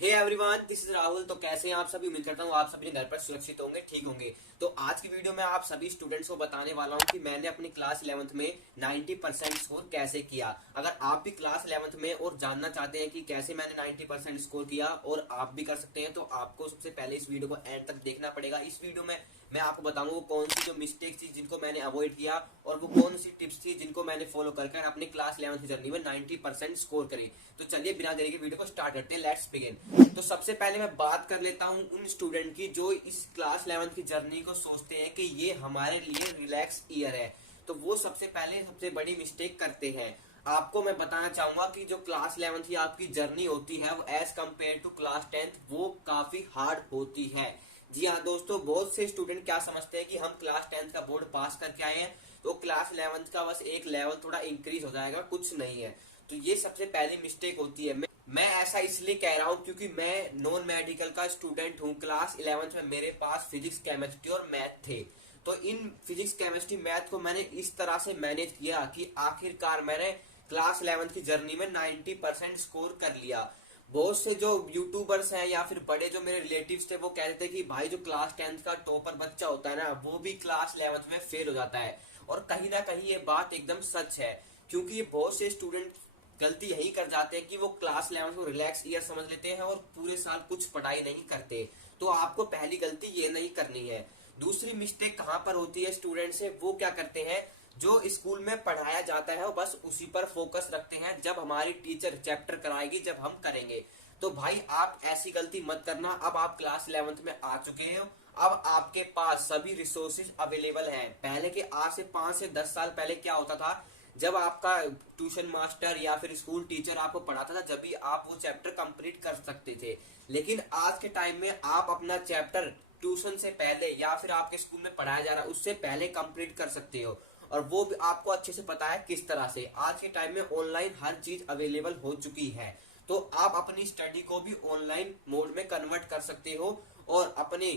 Hey everyone, this is Rahul. तो कैसे हैं आप सभी? उम्मीद करता हूँ आप सभी घर पर सुरक्षित होंगे, ठीक होंगे। तो आज की वीडियो में आप सभी स्टूडेंट्स को बताने वाला हूँ कि मैंने अपनी क्लास 11th में 90% स्कोर कैसे किया। अगर आप भी क्लास 11th में और जानना चाहते हैं कि कैसे मैंने 90% स्कोर किया और आप भी कर सकते हैं, तो आपको सबसे पहले इस वीडियो को एंड तक देखना पड़ेगा। इस वीडियो में मैं आपको बताऊंगा वो कौन सी जो मिस्टेक थी जिनको मैंने अवॉइड किया और वो कौन सी टिप्स थी जिनको मैंने फॉलो करके अपनी क्लास 11th की जर्नी में 90% स्कोर करी। तो चलिए बिना देरी के वीडियो को स्टार्ट करते हैं। Let's begin. तो सबसे पहले मैं बात कर लेता हूँ उन स्टूडेंट की जो इस क्लास 11th की जर्नी को सोचते हैं कि ये हमारे लिए रिलैक्स ईयर है। तो वो सबसे पहले सबसे बड़ी मिस्टेक करते हैं। आपको मैं बताना चाहूंगा कि जो क्लास 11th की आपकी जर्नी होती है वो as compare to class 10th वो काफी हार्ड होती है। जी हाँ दोस्तों, बहुत से स्टूडेंट क्या समझते हैं कि हम क्लास 10th का बोर्ड पास करके आए हैं तो क्लास 11th का बस एक लेवल थोड़ा इंक्रीज हो जाएगा, कुछ नहीं है। तो ये सबसे पहली मिस्टेक होती है। मैं ऐसा इसलिए कह रहा हूँ क्योंकि मैं नॉन मेडिकल का स्टूडेंट हूँ। क्लास 11th में मेरे पास फिजिक्स, केमिस्ट्री और मैथ थे। तो इन फिजिक्स, केमिस्ट्री, मैथ को मैंने इस तरह से मैनेज किया कि आखिरकार मैंने क्लास 11th की जर्नी में 90% स्कोर कर लिया। बहुत से जो यूट्यूबर्स हैं या फिर बड़े जो मेरे रिलेटिव्स थे वो कहते थे कि भाई जो क्लास 10th का टॉपर बच्चा होता है ना वो भी क्लास 11th में फेल हो जाता है। और कहीं ना कहीं ये बात एकदम सच है, क्योंकि ये बहुत से स्टूडेंट गलती यही कर जाते हैं कि वो क्लास 11 को रिलैक्स ईयर समझ लेते हैं और पूरे साल कुछ पढ़ाई नहीं करते। तो आपको पहली गलती ये नहीं करनी है। दूसरी मिस्टेक कहाँ पर होती है स्टूडेंट से, वो क्या करते हैं, जो स्कूल में पढ़ाया जाता है बस उसी पर फोकस रखते हैं। जब हमारी टीचर चैप्टर कराएगी जब हम करेंगे। तो भाई आप ऐसी गलती मत करना। अब आप क्लास 11th में आ चुके हो, अब आपके पास सभी रिसोर्सेज अवेलेबल हैं। पहले के आज से 5 से 10 साल पहले क्या होता था, जब आपका ट्यूशन मास्टर या फिर स्कूल टीचर आपको पढ़ाता था जब भी आप वो चैप्टर कंप्लीट कर सकते थे। लेकिन आज के टाइम में आप अपना चैप्टर ट्यूशन से पहले या फिर आपके स्कूल में पढ़ाया जा रहा है उससे पहले कंप्लीट कर सकते हो। और वो भी आपको अच्छे से पता है किस तरह से। आज के टाइम में ऑनलाइन हर चीज अवेलेबल हो चुकी है। तो आप अपनी स्टडी को भी ऑनलाइन मोड में कन्वर्ट कर सकते हो और अपने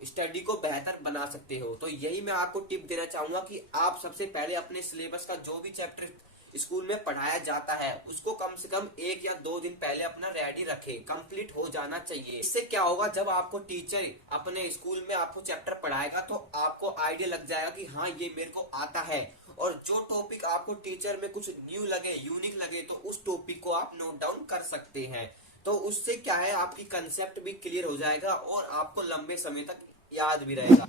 स्टडी को बेहतर बना सकते हो। तो यही मैं आपको टिप देना चाहूंगा कि आप सबसे पहले अपने सिलेबस का जो भी चैप्टर स्कूल में पढ़ाया जाता है उसको कम से कम 1 या 2 दिन पहले अपना रेडी रखे, कंप्लीट हो जाना चाहिए। इससे क्या होगा, जब आपको टीचर अपने स्कूल में आपको चैप्टर पढ़ाएगा तो आपको आइडिया लग जाएगा कि हाँ ये मेरे को आता है। और जो टॉपिक आपको टीचर में कुछ न्यू लगे, यूनिक लगे, तो उस टॉपिक को आप नोट डाउन कर सकते हैं। तो उससे क्या है, आपकी कंसेप्ट भी क्लियर हो जाएगा और आपको लंबे समय तक याद भी रहेगा।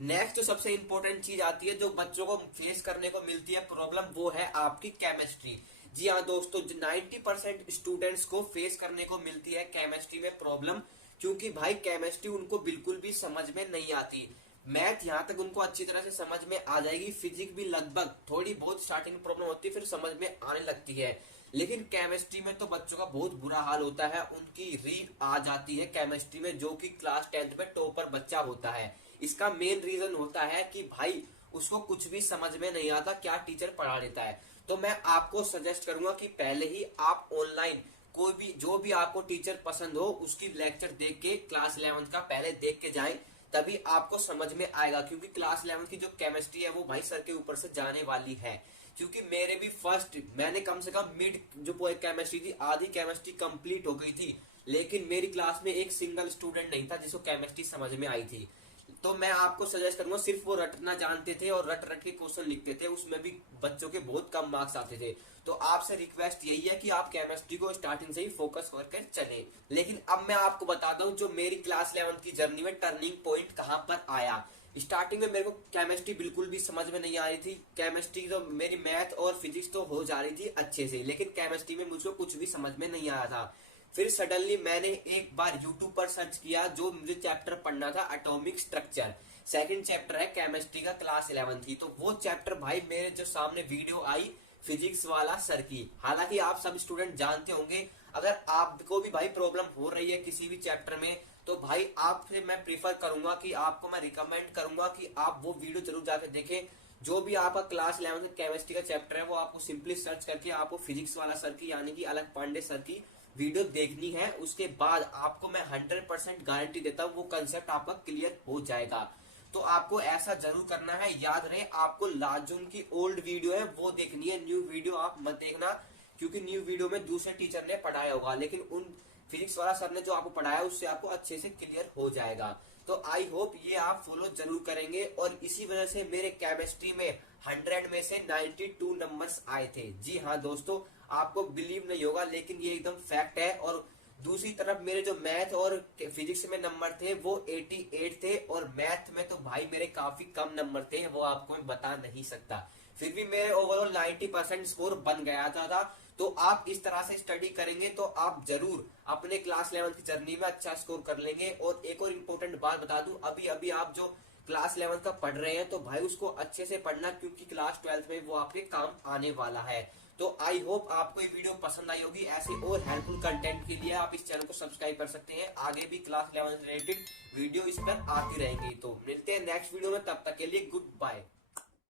नेक्स्ट जो सबसे इंपॉर्टेंट चीज आती है जो बच्चों को फेस करने को मिलती है प्रॉब्लम, वो है आपकी केमिस्ट्री। जी हाँ दोस्तों, 90% स्टूडेंट्स को फेस करने को मिलती है केमिस्ट्री में प्रॉब्लम, क्योंकि भाई केमिस्ट्री उनको बिल्कुल भी समझ में नहीं आती। मैथ यहाँ तक उनको अच्छी तरह से समझ में आ जाएगी, फिजिक्स भी लगभग, थोड़ी बहुत स्टार्टिंग प्रॉब्लम होती है फिर समझ में आने लगती है। लेकिन केमिस्ट्री में तो बच्चों का बहुत बुरा हाल होता है। उनकी रीड आ जाती है केमिस्ट्री में, जो कि क्लास 10th में टॉपर बच्चा होता है। इसका मेन रीजन होता है कि भाई उसको कुछ भी समझ में नहीं आता क्या टीचर पढ़ा देता है। तो मैं आपको सजेस्ट करूंगा कि पहले ही आप ऑनलाइन कोई भी जो भी आपको टीचर पसंद हो उसकी लेक्चर देख के क्लास 11th का पहले देख के जाएं, तभी आपको समझ में आएगा। क्योंकि क्लास 11th की जो केमिस्ट्री है वो भाई सर के ऊपर से जाने वाली है। क्योंकि मेरे भी फर्स्ट मैंने कम से कम मिड जो केमिस्ट्री थी आधी केमिस्ट्री कंप्लीट हो गई थी, लेकिन मेरी क्लास में एक सिंगल स्टूडेंट नहीं था जिसको केमिस्ट्री समझ में आई थी। तो मैं आपको सजेस्ट करूंगा, सिर्फ वो रटना जानते थे और रट रट के क्वेश्चन लिखते थे, उसमें भी बच्चों के बहुत कम मार्क्स आते थे। तो आपसे रिक्वेस्ट यही है कि आप केमिस्ट्री को स्टार्टिंग से ही फोकस करके चले। लेकिन अब मैं आपको बताता हूँ जो मेरी क्लास 11th की जर्नी में टर्निंग पॉइंट कहाँ पर आया। स्टार्टिंग में मेरे को केमिस्ट्री बिल्कुल भी समझ में नहीं आ रही थी। केमिस्ट्री तो मेरी मैथ और फिजिक्स तो हो जा रही थी अच्छे से, लेकिन केमिस्ट्री में मुझको कुछ भी समझ में नहीं आया था। फिर सडनली मैंने एक बार यूट्यूब पर सर्च किया, जो मुझे चैप्टर पढ़ना था एटॉमिक स्ट्रक्चर, सेकंड चैप्टर है केमिस्ट्री का क्लास 11th की। तो वो चैप्टर भाई मेरे जो सामने वीडियो आई फिजिक्स वाला सर की। हालांकि आप सब स्टूडेंट जानते होंगे, अगर आपको भी भाई प्रॉब्लम हो रही है किसी भी चैप्टर में तो भाई आपसे मैं प्रीफर करूंगा कि आपको मैं रिकमेंड करूंगा कि आप वो वीडियो जरूर जाकर देखें। जो भी आपका क्लास 11th केमिस्ट्री का चैप्टर है वो आपको सिंपली सर्च करके आपको फिजिक्स वाला सर की यानी कि अलग पांडे सर की वीडियो देखनी है। उसके बाद आपको मैं 100% गारंटी देता हूँ वो कंसेप्ट आपका क्लियर हो जाएगा। तो आपको ऐसा जरूर करना है। याद रहे आपको जो उनकी ओल्ड वीडियो है वो देखनी है, न्यू वीडियो आप मत देखना, क्योंकि न्यू वीडियो में दूसरे टीचर ने पढ़ाया होगा। लेकिन उन फिजिक्स वाला सर ने जो आपको पढ़ाया उससे आपको अच्छे से क्लियर हो जाएगा। तो आई होप ये आप फॉलो जरूर करेंगे। और इसी वजह से मेरे केमिस्ट्री में 100 में से 92 नंबर्स आए थे। जी हाँ दोस्तों, आपको बिलीव नहीं होगा लेकिन ये एकदम फैक्ट है। और दूसरी तरफ मेरे जो मैथ और फिजिक्स में नंबर थे वो 88 थे, और मैथ में तो भाई मेरे काफी कम नंबर थे, वो आपको मैं बता नहीं सकता। फिर भी मेरे ओवरऑल 90% स्कोर बन गया था। तो आप इस तरह से स्टडी करेंगे तो आप जरूर अपने क्लास 11 की जर्नी में अच्छा स्कोर कर लेंगे। और एक और इम्पोर्टेंट बात बता दूं, अभी अभी आप जो क्लास 11 का पढ़ रहे हैं तो भाई उसको अच्छे से पढ़ना, क्योंकि क्लास 12 में वो आपके काम आने वाला है। तो आई होप आपको ये वीडियो पसंद आई होगी। ऐसे और हेल्पफुल कंटेंट के लिए आप इस चैनल को सब्सक्राइब कर सकते हैं। आगे भी क्लास 11 रिलेटेड वीडियो इस पर आती रहेंगी। तो मिलते हैं नेक्स्ट वीडियो में, तब तक के लिए गुड बाय।